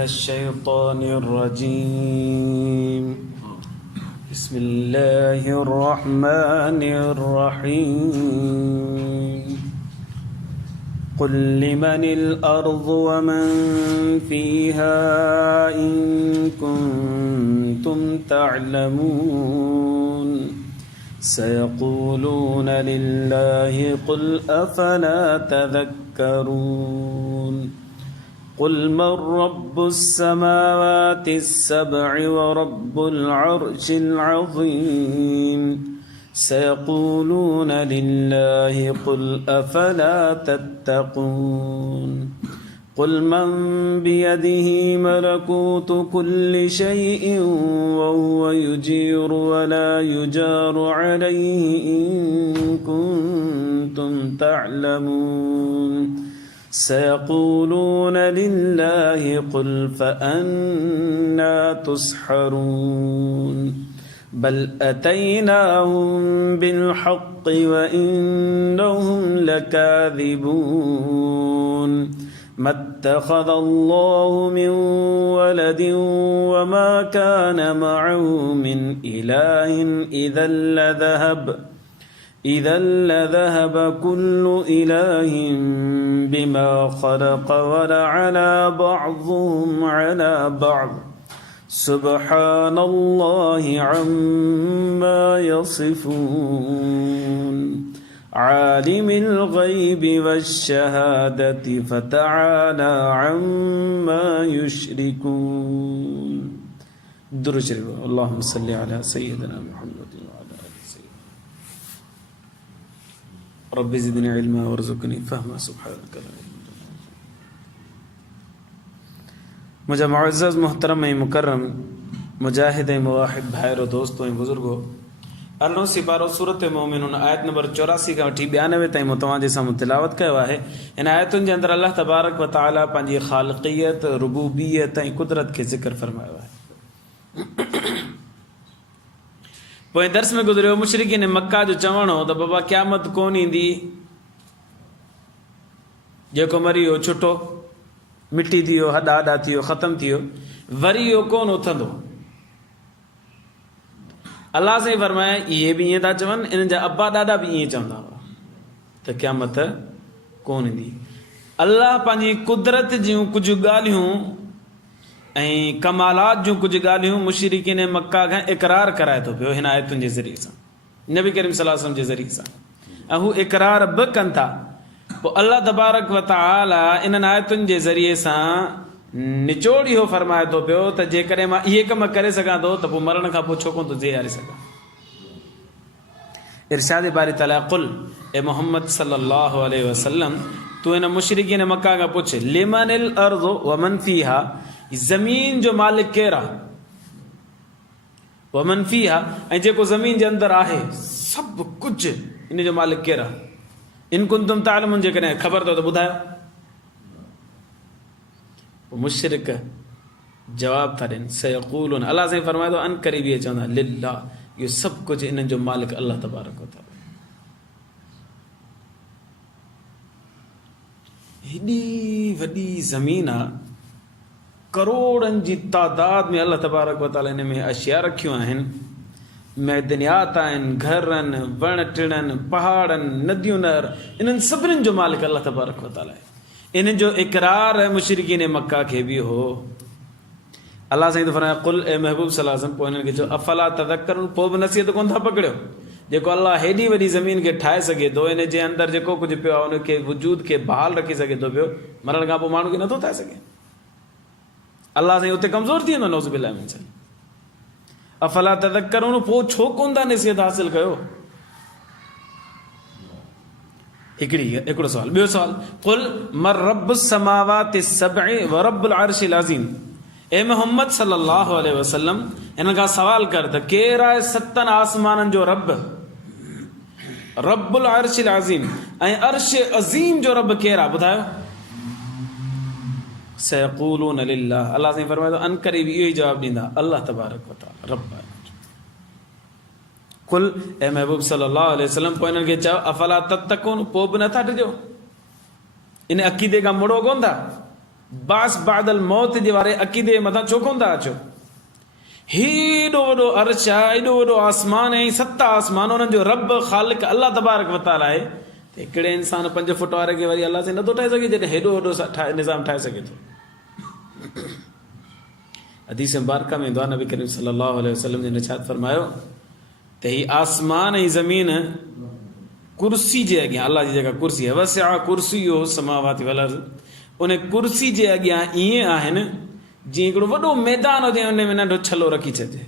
الشيطان الرجيم بسم الله الرحمن الرحيم قل لمن الأرض ومن فيها إن كنتم تعلمون سيقولون لله قل أفلا تذكرون قل من رب السماوات السبع ورب العرش العظيم سيقولون لله قل أفلا تتقون قل من بيده ملكوت كل شيء وهو يجير ولا يجار عليه إن كنتم تعلمون سيقولون لله قل فأنا تسحرون بل أتيناهم بالحق وإنهم لكاذبون ما اتخذ الله من ولد وما كان معه من إله إذا لذهب كل إله بما خلق ولعلى بعضهم على بعض سبحان الله عما يصفون عالم الغيب والشهادة فتعالى عما يشركون درود شريف اللهم صل على سيدنا محمد وعلى آل سيدنا رب زدني علما وارزقني فهما سبحانك لا علم لنا मुझा मुअज़्ज़ज़ मुहतरम मुकर्रम मुजाहिद मुवाहिद भाइरो दोस्तों बुजुर्गो अल्लाह सिपारो सूरत मोमिनून आयत नंबर 84 का वठी 92 ताईं मुतवाजे सां तिलावत कयो आहे इन आयतुनि जे अंदरि अल्लाह तबारक व तआला पंहिंजी ख़ालिक़ियत रुबूबियत ऐं कुदरत खे ज़िक्र फरमायो आहे पोइ दर्स में गुज़रियो मुशरिकीन मक्का जो चवण हो त बाबा क़यामत कोन ईंदी जेको मरी वियो छुटो मिटी थी वियो हॾा हॾा थी वियो ख़तम थी वियो वरी इहो कोन उथंदो अल्लाह साईं फरमाए इहे बि ईअं था चवनि इन्हनि जा अब्बा ॾाॾा बि ईअं चवंदा हुआ त क़यामत कोन ईंदी अल्लाह पंहिंजी कुदरत जूं कुझु ॻाल्हियूं ऐं कमालात जूं कुझु ॻाल्हियूं मुशरिकीन मक्का खां इक़रार कराए थो पियो हिन आयतुनि जे ज़रिए सां नबी करीम सल्लल्लाहु अलैहि वसल्लम जे ज़रिए सां ऐं हू इक़रार बि कनि था पोइ अल्लाह तबारक व तआला इन्हनि आयतुनि जे ज़रिए सां निचोड़ इहो फरमाए थो पियो त जेकॾहिं मां इहे कम करे सघां थो त पोइ मरण खां पोइ छो कोन थो ज़ियारे सघां इरशाद बारी ताला कुल ए मोहम्मद सल्लल्लाहु अलैहि वसल्लम तूं हिन मुशरिकीन मक्का खां पुछ लिमनिल अर्ज़ु वमन फीहा ज़मीन जो मालिक केरु आहे वमन फीहा ऐं जेको ज़मीन जे अंदरि आहे सभु कुझु इन जो मालिक केरु आहे इन कुंतुम तालमुन जेकॾहिं ख़बर अथव त ॿुधायो मुशरिक जवाब था ॾियनि सयक़ूलून अल्लाह साईं फरमाए थो अन क़रीब इहे चवंदा लिल्लाह इहो सभु कुझु इन्हनि जो मालिक अल्लाह तबारक व तआला हेॾी वॾी ज़मीन आहे करोड़नि जी तादाद में अल्लाह तबारक व तआला हिन में अशिया रखियूं आहिनि मैदनियात आहिनि घर आहिनि वण टिणनि पहाड़नि नदियूं नहर इन्हनि सभिनीनि जो मालिक अल्लाह तबारक व तआला आहे इन जो इक़रार मुशरिकीन मक्का खे बि हो अल्लाह साईं फरमाया कुल ए महबूब सल्लल्लाहु अलैहि वसल्लम पोइ हिननि खे चयो अफला तज़क्करून पोइ बि नसीहत कोन था पकड़ियो जेको अल्लाह हेॾी वॾी ज़मीन खे ठाहे सघे थो इन जे अंदरि जेको कुझु पियो आहे उनखे वजूद खे बहाल रखी सघे थो पियो मरण खां पोइ माण्हू खे नथो ठाहे सघे अल्लाह साईं उते कमज़ोर थी वेंदो नौज़ बिल्लाह मिन ज़ालिक अफला तज़क्करून पोइ छो कोन था नसीहत हासिल कयो हिकिड़ो सवाल ॿियो सवाल कुल मर रब्बुस समावाति सब'i व रब्बुल अर्शिल अज़ीम ए मोहम्मद सल्लल्लाहु अलैहि वसल्लम हिन खां सवाल कर त केरु आहे सतनि आसमाननि जो रब रब्बुल अर्शिल अज़ीम ऐं अर्श अज़ीम जो रब केरु आहे ॿुधायो सयक़ूलून लिल्लाह अल्लाह साईं फरमाए थो अन क़रीब इहो ई जवाबु ॾींदा अल्लाह तबारक व तआला रब आहे कुल ए महबूब सल्लल्लाहु अलैहि वसल्लम पोइ हिननि खे चयो अफला तत्तकून पोइ बि नथा टिजो इन अक़ीदे खां मुड़ो कोन था बास बादल मौत जे वारे अक़ीदे मथां छो कोन था अचो? हेॾो वॾो अर्श आहे, एॾो वॾो आसमान ऐं 7 आसमान, उन्हनि जो रब ख़ालिक अल्लाह तबारक व तआला आहे। त हिकिड़े इंसान 5 फुट वारे खे वरी अल्लाह से नथो ठाहे सघे जॾहिं हेॾो वॾो निज़ाम ठाहे सघे थो। हदीस मुबारक में दुआ नबी करीम सल्लल्लाहु अलैहि वसल्लम ने इरशाद फरमायो त ही आसमान ऐं ज़मीन कुर्सी जे अॻियां, अल्लाह जी जेका कुर्सी आहे, वसिअ कुर्सियो समावाति वल अर्ज़, उन कुर्सी जे अॻियां ईअं आहिनि जीअं हिकिड़ो वॾो मैदान हुजे, उन में नंढो छलो रखी छॾिजे।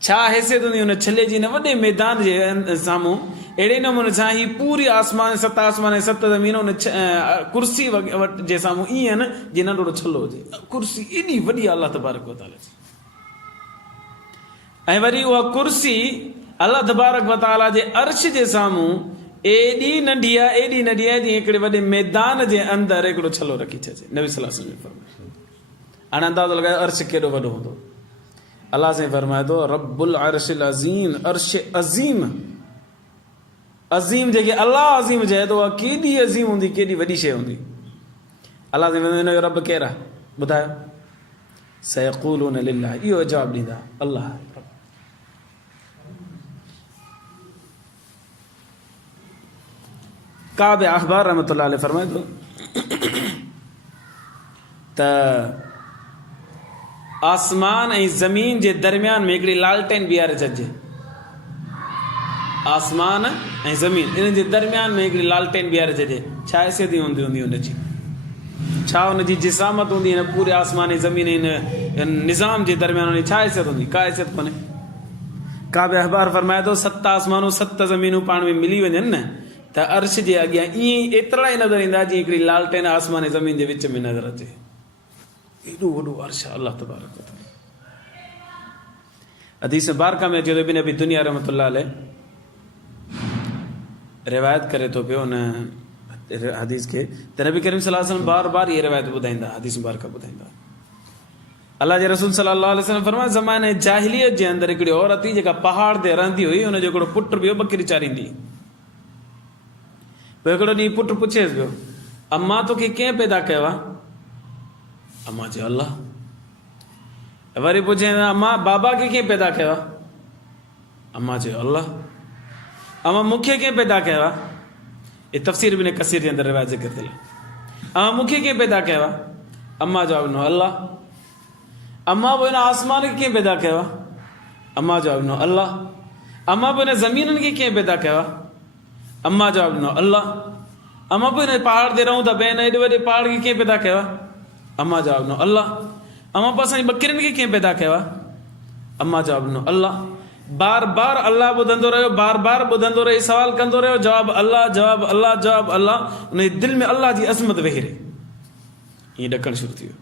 छा हैसियत हूंदी उन छले जी, न वॾे मैदान जे साम्हूं? अहिड़े नमूने सां ही पूरी आसमान 7 आसमान ऐं 7 ज़मीन उन कुर्सी जे साम्हूं ईअं आहिनि जीअं नंढो छलो हुजे। कुर्सी एॾी वॾी अल्लाह तबारक व तआला जी, ऐं वरी उहा कुर्सी अल्लाह तबारक व तआला जे अर्श जे साम्हूं एॾी नंढी आहे जीअं हिकिड़े वॾे मैदान जे अंदरि हिकिड़ो छलो रखी छॾिजे। नबी सल्लल्लाहु अलैहि वसल्लम फरमायो। हाणे अंदाज़ो लॻायो अर्श केॾो वॾो हूंदो। अल्लाह से फरमाए थो रब्बुल अर्शिल अज़ीम, अर्श अज़ीम, अज़ीम जेके अल्लाह अज़ीम चए थो, उहा केॾी अज़ीम हूंदी, केॾी वॾी शइ हूंदी। अल्लाह से हिन जो रब केरु आहे ॿुधायो? सयक़ूलून लिल्लाह, इहो जवाबु ॾींदा अल्लाह। काब अख़बार रहमतुल्लाह अलैह फरमाए थो त आसमान ऐं ज़मीन जे दरमियान में हिकिड़ी लालटेन बीहारे छॾिजे। आसमान ऐं ज़मीन इन जे दरमियान में हिकिड़ी लालटेन बीहारे छॾिजे। छा हैसियत हूंदी हुनजी, छा हुनजी जिसामत हूंदी हिन पूरे आसमान ऐं ज़मीन इन निज़ाम जे दरमियान हुनजी छा हैसियत हूंदी? का हैसियत कोन्हे। काब अख़बार फरमाए थो 7 आसमानूं 7 ज़मीनूं पाण में मिली वञनि न त अर्श जे अॻियां ईअं एतिरा ई नज़र ईंदा जीअं हिकिड़ी लालटेन आसमान ऐं ज़मीन जे विच में नज़र अचे। एॾो वॾो अर्श आहे अल्लाह तबारक व तआला। हदीस मुबारक में अचे थो, इब्न अबी दुनिया रहमतुल्लाह अलैह रिवायत करे थो पियो उन हदीस खे त नबी करीम सल्लल्लाहु अलैहि वसल्लम बार बार इहे रिवायत ॿुधाईंदा, हदीस मुबारक ॿुधाईंदा। अल्लाह जे रसूल सल्लल्लाहु अलैहि वसल्लम फरमाया ज़माने जाहिलियत जे अंदरि हिकिड़ी औरत हुई जेका पहाड़ ते रहंदी हुई, हुनजो हिकिड़ो पुटु ॿियो ॿकरी चारींदी। पोइ हिकिड़ो ॾींहुं पुटु पुछेसि पियो, अम्मा तोखे कंहिं पैदा कयो आहे? अम्मा चयो अल्लाह। वरी पुछे अम्मा बाबा खे कंहिं पैदा कयो आहे? अम्मा चयो अल्लाह। अम्मा मूंखे कंहिं पैदा कयो आहे? ये तफ़सीर बिन कसीर जे अंदरि रिवायत ज़िक्र थियल। अम्मा मूंखे कंहिं पैदा कयो आहे? अम्मा जवाबु ॾिनो अल्लाह। अम्मा पोइ हिन आसमान खे कीअं पैदा कयो आहे? अम्मा जवाबु ॾिनो अल्लाह। अम्मा पोइ हिन ज़मीननि खे कीअं पैदा कयो आहे? अम्मा जवाबु ॾिनो अल्लाह। अम्मा पोइ हिन पहाड़ ते रहूं था पिया, हिन एॾे वॾे पहाड़ खे कीअं पैदा कयो आहे? अम्मा जवाबु ॾिनो अल्लाह। अम्मा पोइ असांजी ॿकरियुनि खे कीअं पैदा कयो आहे? अम्मा जवाबु ॾिनो अल्लाह। बार बार अल्लाह ॿुधंदो रहियो, बार बार ॿुधंदो रहियो, सवाल कंदो रहियो, जवाबु अल्लाह, जवाबु अल्लाह, जवाबु अल्लाह। हुनजे दिलि में अल्लाह जी अज़मत वेही रही, ईअं ॾकणु शुरू थी वियो।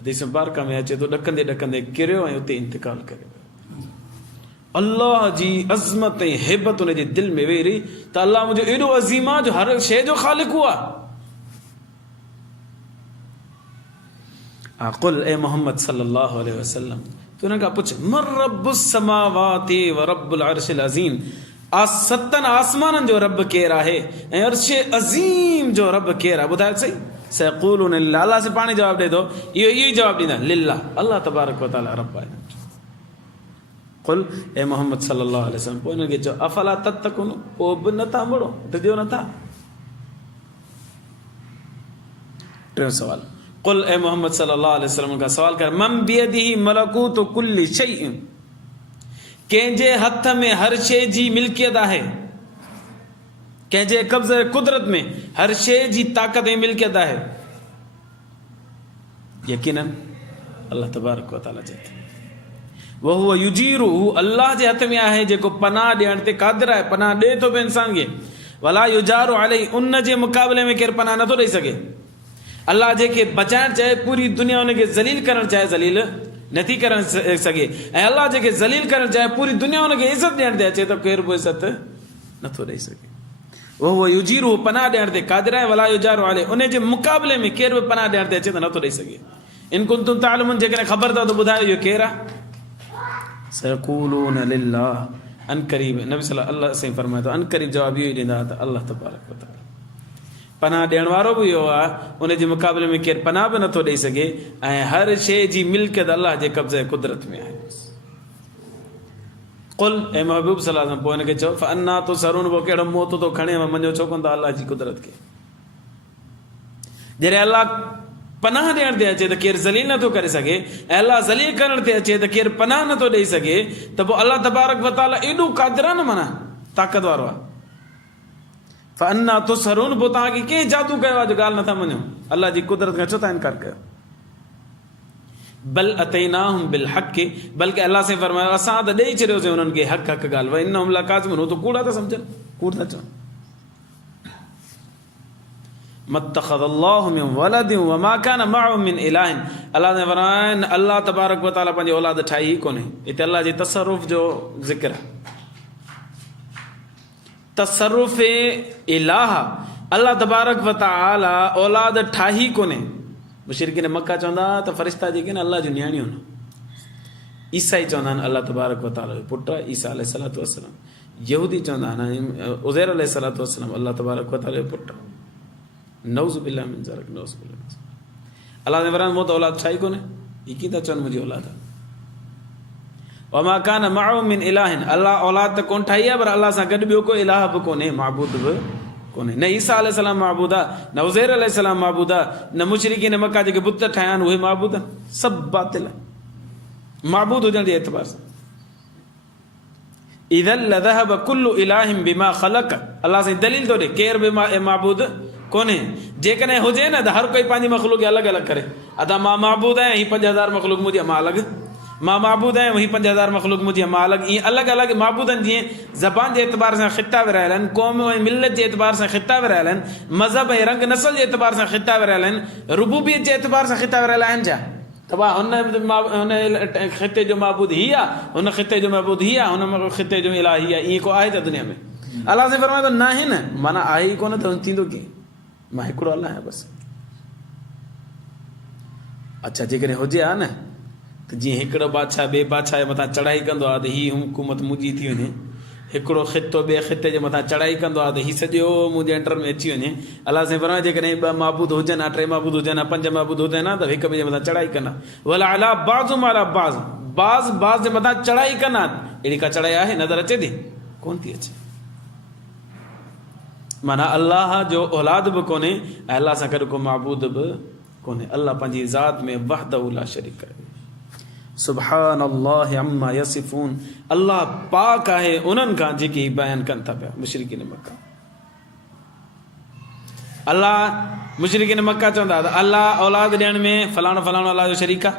हदीस मुबारक में अचे थो ॾकंदे ॾकंदे किरियो ऐं उते इंतिकाल करे वियो। अल्लाह जी अज़मत ऐं हेबत हुनजे दिलि में वेही रही त अल्लाह मुंहिंजो एॾो अज़ीम आहे जो हर शइ जो ख़ालिक़ हुआ। क़ुल ए मोहम्मद सल्लल्लाहु अलैहि वसल्लम, तो हुन खां पुछ मर रब्बुस समावाति व रब्बुल अर्शिल अज़ीम, 7 आसमाननि जो रब केरु आहे ऐं अर्श अज़ीम जो रब केरु आहे? ॿुधायो सही। सयक़ूलून लिल्लाह, अल्लाह से पाण जवाबु ॾे थो, इहो ई जवाबु ॾींदा लिल्लाह, अल्लाह तबारक व तआला रब आहे। क़ुल ए मोहम्मद सल्लल्लाहु अलैहि वसल्लम, पोइ हिनखे चओ अफला तत्तकुन, पोइ बि नथा मुड़ो, डिॼो नथा। टियों सवाल, क़ुल ए मोहम्मद सल्लल्लाहु अलैहि वसल्लम का सवाल कर, मम बियदिही मलकूतु कुल्लि शैइन, कंहिंजे हथ में हर शइ जी मिल्कियत आहे, कंहिंजे कब्ज़ कुदरत में हर शइ जी ताक़त ऐं मिल्कियत आहे। यकीनन अल्लाह तबारक व तआला चए थो वो हुआ युजीरु, अल्लाह जे हथ में आहे जेको पनाह ॾियण ते क़ादिर आहे, पनाह ॾे थो पियो इंसान खे। वला युजारु अलैहि, उन जे मुक़ाबले में केरु पनाह नथो ॾेई सघे। अल्लाह जेके बचाइण चाहे पूरी दुनिया उनखे ज़लील करणु चाहे ज़लील नथी करण सघे, ऐं अल्लाह जेके ज़लील करणु चाहे पूरी दुनिया उनखे इज़त ॾियण ते अचे त केरु बि इज़त नथो ॾेई सघे। वो हुआ युजीरु, पनाह ॾियण ते क़ादिर आहे। वला युजारु अलैहि, उन जे मुक़ाबले में केरु बि पनाह ॾियण ते अचे त नथो ॾेई सघे। इन कुंतुम तालमून, जेकॾहिं ख़बर अथव त ॿुधायो इहो केरु आहे? सयक़ूलून लिल्लाह, अन क़रीब। नबी सल्लल्लाहु अलैहि वसल्लम फरमाए थो अन क़रीब जवाब इहो ई ॾींदा त अल्लाह तबारक व तआला। पनाह ॾियण वारो बि इहो आहे, उन जे मुक़ाबले में केरु पनाह बि नथो ॾेई सघे, ऐं हर शइ जी मिल्कियत अलाह जे कब्ज़े कुदरत में आहे। कुल ऐं महबूब सलाह पोइ हिनखे चओ फअन्ना तुसरून, पोइ कहिड़ो मोह थो खणे मञो छो कोन था अलाह जी कुदरत खे। जॾहिं अलाह पनाह ॾियण ते अचे त केरु ज़लील नथो करे सघे, ऐं अलाह ज़लील करण ते अचे त केरु पनाह नथो ॾेई सघे, त पोइ अलाह तबारक व तआला एॾो क़ादिर आहे न, माना ताक़त वारो आहे। फअन्ना तुसरून, पोइ तव्हांखे कंहिं जादू कयो आहे जो ॻाल्हि नथा मञो, अलाह जी कुदरत खां छो था इनकार कयो। बल अतैनाहुम बिल हक़, बल्कि अलाह से फरमायो असां त ॾेई छॾियोसीं उन्हनि खे हक़ हक़ ॻाल्हि, व इन्नहुम लकाज़िबून, हो त कूड़ा था सम्झनि, कूड़ था चवनि। मत्तख़ज़ल्लाहु मिन वलदिन वमा कान मअहु मिन इलाहिन, अलाह ने फरमायो अलाह तबारक व तआला पंहिंजी औलाद ठाही ई कोन्हे। हिते अलाह जे तसरुफ़ जो ज़िक्र आहे। तसरुफ़ इलाह, अलाह तबारक व तआला औलाद ठाही कोन्हे। मुशरिकीन मक्का चवंदा त फरिश्ता जेके न अलाह जूं नियाणियूं न। ईसाई चवंदा आहिनि अलाह तबारक व तआला जो पुटु आहे ईसा अलैहिस्सलातु वस्सलाम। यहूदी चवंदा आहिनि उज़ैर अलैहिस्सलातु वस्सलाम अलाह तबारक व तआला जो पुटु। नऊज़ु बिल्लाह मिन ज़ालिक, नऊज़ु बिल्लाह। अलाह ने फरमायो मूं त औलाद ठाही कोन्हे, ही कीअं था चवनि मुंहिंजी औलाद आहे। वमा कान मअहु मिन इलाहिन, अलाह औलाद त कोन ठाही आहे, पर अलाह सां गॾु ॿियो कोई इलाह बि कोन्हे, माबूद बि कोन्हे। न ईसा अलैहिस्सलाम माबूद आहे, न उज़ैर अलैहिस्सलाम माबूद आहे, न मुशरिकीन मक्का जेके बुत ठाहिया आहिनि उहे माबूद आहिनि, सभु बातिल आहे माबूद हुजण जे एतबार सां। इज़ल लज़हब कुल्लु इलाहिम बिमा ख़लक़, अलाह साईं दलील थो ॾे केर बि माबूद कोन्हे। जेकॾहिं हुजे न त हर कोई पंहिंजी मख़लूक खे अलॻि अलॻि करे, अदा मां माबूद आहियां, हीअ 5000 मख़लूक मुंहिंजी मां अलॻि, मां माबूद आहियां, हीअ 5000 मख़लूक मुंहिंजी मां अलॻि, ईअं अलॻि अलॻि माबूदनि जीअं ज़बान जे एतबार सां ख़िता विरहायल आहिनि, क़ौम ऐं मिलत जे एतबार सां ख़िता विरहायल आहिनि, मज़हब ऐं रंग नसल जे एतबार सां ख़िता विरहायल आहिनि, रुबूबियत जे एतबार सां ख़िता विरहायल आहिनि छा त हुन ख़िते जो माबूद हीअ आहे, हुन ख़िते जो माबूद हीअ आहे, हुन ख़िते जो इलाह हीअ आहे, ईअं को आहे त दुनिया में? अलाह से फरमायो न आहे न, माना आहे ई कोन त थींदो कीअं? मां हिकिड़ो अलाह आहियां बसि। अच्छा जेकॾहिं हुजे हा न त जीअं हिकिड़ो बादशाह ॿिए बादशाह जे मथां चढ़ाई कंदो आहे त हीअ हुकूमत मुंहिंजी थी वञे, हिकिड़ो ख़ितो ॿिए ख़िते जे मथां चढ़ाई कंदो आहे त हीअ सॼो मुंहिंजे अंडर में अची वञे। अलाह साईं फरमायो जेकॾहिं 2 माबूद हुजनि हा, 3 माबूद हुजनि हा, 5 माबूद हुजनि हा, त हिक ॿिए जे मथां चढ़ाई कनि, वला अला बाज़ुम अला बाज़, बाज़ जे मथां चढ़ाई कनि। अहिड़ी का चढ़ाई आहे नज़र अचे थी? कोन थी अचे। माना अल्लाह जो औलाद बि कोन्हे ऐं अल्लाह सां गॾु को माबूद बि कोन्हे। अल्लाह पंहिंजी ज़ात में वहदहु ला शरीक आहे। सुभान अल्लाह अम्मा यसिफून, अल्लाह पाक आहे उन्हनि खां जेके ही बयान कनि था पिया मुशरिकीन मक्का। अल्लाह मुशरिकीन मक्का चवंदा त अल्लाह औलाद ॾियण में फलाणो फलाणो अल्लाह जो शरीक आहे,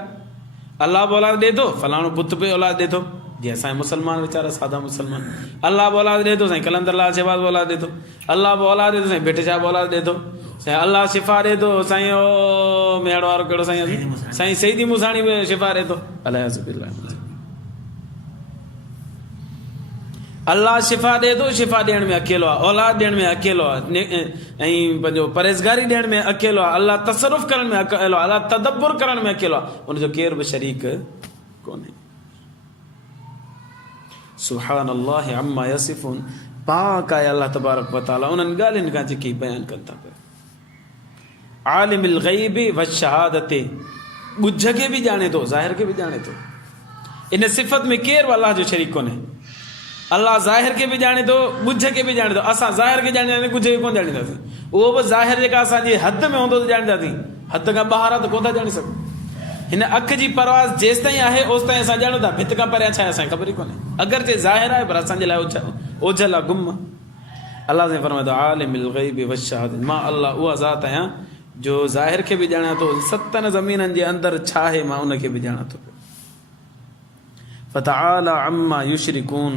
अल्लाह बि औलाद ॾिए थो, फलाणो बुत बि औलाद ॾिए थो, जीअं असांजे मुसलमान वीचारा सादा मुसलमान। अल्लाह बि औलाद ॾिए थो, साईं कलंदर लाल शहबाज़ बि औलाद ॾिए थो, अल्लाह बि औलाद ॾिए थो, साईं भेट शाह बि औलाद ॾिए थो, साईं अल्लाह शिफ़ा ॾिए थो, साईं ओ मेहड़ वारो कहिड़ो साईं साईं सईदी मूसाणी बि शिफ़ा ॾिए थो। अल्लाह शिफ़ा ॾिए थो, शिफ़ा ॾियण में अकेलो आहे, औलाद ॾियण में अकेलो आहे, ऐं पंहिंजो परहेज़गारी ॾियण में अकेलो आहे, अल्लाह तसरुफ़ करण में अकेलो आहे, अल्लाह तदब्बुर करण में अकेलो आहे, उनजो केर बि शरीक कोन्हे। सुभान अल्लाह अम्मा यसिफून, पाक आहे अल्लाह तबारक व तआला उन्हनि ॻाल्हियुनि खां जेके बयान कनि था पिया। आलिमुल ग़ैबि व शहादते, ॻुझ खे बि ॼाणे थो, ज़ाहिर खे बि ॼाणे थो। इन सिफ़त में केरु बि अल्लाह जो शरीक कोन्हे। अल्लाह ज़ाहिर खे बि ॼाणे थो, ॻुझ खे बि ॼाणे थो। असां ज़ाहिर खे ॼाणींदासीं, ॻुझ खे कोन ॼाणींदासीं। उहो बि ज़ाहिर जेका असांजी हद में हूंदो त ॼाणींदासीं, हद खां ॿाहिरि आहे त कोन था ॼाणी सघूं। हिन अखि जी परवाज़ जेसि ताईं आहे ओसि ताईं असां ॼाणूं था, भित खां परियां छा आहे असांखे ख़बर ई कोन्हे। अगरि ज़ाहिर आहे पर असांजे लाइ ओझल आहे, गुम। अल्लाह से फरमायो आलिमुल ग़ैबि व शहादत, मां अल्लाह उहा ज़ात आहियां जो ज़ाहिर खे बि ॼाणा थो, 7 ज़मीननि जे अंदरि छा आहे मां उनखे बि ॼाणा थो। फतआला अम्मा युशरिकून,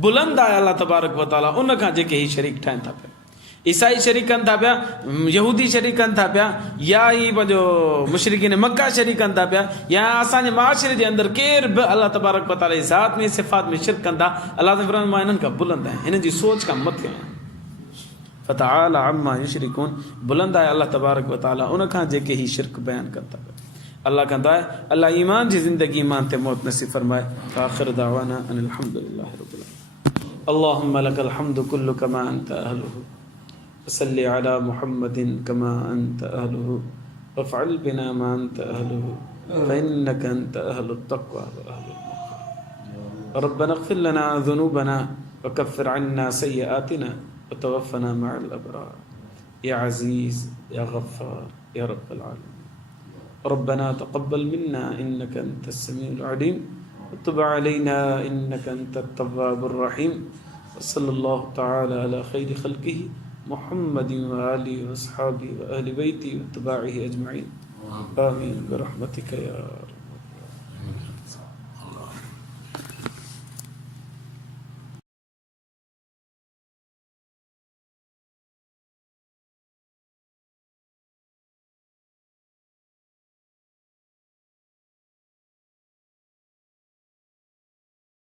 बुलंद आहे अल्लाह तबारक व तआला उन खां जेके ही शरीक ठाहिनि था पिया। ईसाई शरीक कनि था पिया, यहूदी शरीक कनि था पिया, या ही पंहिंजो मुशरिकीन मक्का शरीक कनि था पिया, या असांजे माशरे जे अंदरि केर बि अल्लाह तबारक व तआला जी ज़ात में सिफ़ात में शिरक कनि था। अल्लाह ताला फरमाए मां इन्हनि खां बुलंद आहियां, हिननि जी सोच खां मथे आहियां। फतआला अम्मा युशरिकून, बुलंद आहे अल्लाह तबारक व तआला उन खां जेके ही शिरक बयान कनि था पिया। अल्लाह कंदा आहे अल्लाह ईमान जी ज़िंदगी ईमान ते मौत नसीब फरमाए। आखिर दावाना अनिल हम्दुलिल्लाहि रब्बिल आलमीन। अल्लाहुम्मा लकल हम्दु कुल्लु कमा अंता अहलुहु वसल्लि अला मुहम्मदिन कमा अंत अहलुहु वफ़अल बिना मा अंत अहलुहु फ़इन्नका अंत अहलुत तक़वा व अहलुल मग़फ़िरह। रब्बना इग़फ़िर लना ज़ुनूबना वकफ़िर अन्ना सय्यआतिना वतवफ़्फ़ना मअल अबरार या अज़ीज़ या गफ़्फ़ार या रब्बल आलमीन। रब्बना तक़ब्बल मिन्ना इन्नका अंतस समीउल अलीम वतुब अलैना इन्नका अंतत तव्वाबुर रहीम। वसल्लल्लाहु तआला अला खैरि खल्क़िही मुहम्मदिन व आलिहि व अस्हाबिही व अहलि बैतिही व अत्बाइही अजमईन। आमीन बिरहमतिका या